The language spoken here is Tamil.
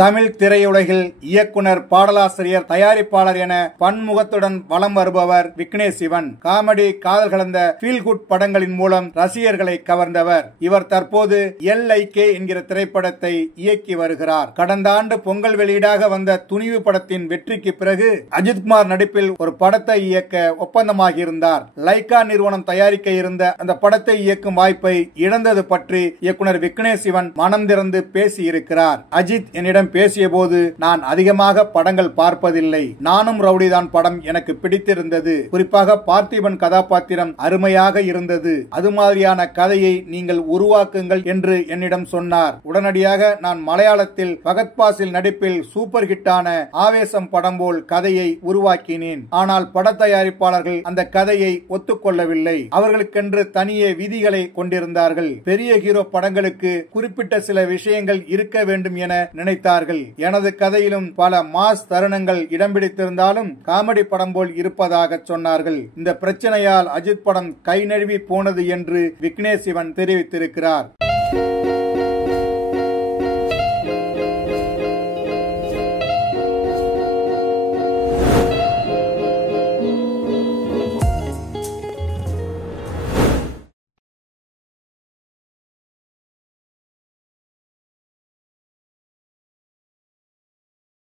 தமிழ் திரையுலகில் இயக்குனர், பாடலாசிரியர், தயாரிப்பாளர் என பன்முகத்துடன் வலம் வருபவர் விக்னேஷ் சிவன். காமெடி, காதல் கலந்த ஃபீல் குட் படங்களின் மூலம் ரசிகர்களை கவர்ந்தவர். இவர் தற்போது LIK என்கிற திரைப்படத்தை இயக்கி வருகிறார். கடந்த ஆண்டு பொங்கல் வெளியீடாக வந்த துணிவு படத்தின் வெற்றிக்கு பிறகு அஜித்குமார் நடிப்பில் ஒரு படத்தை இயக்க ஒப்பந்தமாகியிருந்தார். லைகா நிறுவனம் தயாரிக்க இருந்த அந்த படத்தை இயக்கும் வாய்ப்பை இழந்தது பற்றி இயக்குனர் விக்னேஷ் சிவன் மனம் திறந்து பேசியிருக்கிறார். அஜித் என்னிடம் பேசிய போது, நான் அதிகமாக படங்கள் பார்ப்பதில்லை, நானும் ரவுடிதான் படம் எனக்கு பிடித்திருந்தது, குறிப்பாக பார்த்திபன் கதாபாத்திரம் அருமையாக இருந்தது, அது மாதிரியான கதையை நீங்கள் உருவாக்குங்கள் என்று என்னிடம் சொன்னார். உடனடியாக நான் மலையாளத்தில் ஃபகத் பாசில் நடிப்பில் சூப்பர் ஹிட்டான ஆவேசம் படம் போல் கதையை உருவாக்கினேன். ஆனால் பட தயாரிப்பாளர்கள் அந்த கதையை ஒத்துக்கொள்ளவில்லை. அவர்களுக்கென்று தனியே விதிகளை கொண்டிருந்தார்கள். பெரிய ஹீரோ படங்களுக்கு குறிப்பிட்ட சில விஷயங்கள் இருக்க வேண்டும் என நினைத்தார்கள். எனது கதையிலும் பல மாஸ் தருணங்கள் இடம் பிடித்திருந்தாலும் காமெடி படம் போல் இருப்பதாக சொன்னார்கள். இந்த பிரச்சனையால் அஜித் படம் கை நழுவி போனது என்று விக்னேஷ் சிவன் தெரிவித்திருக்கிறார்.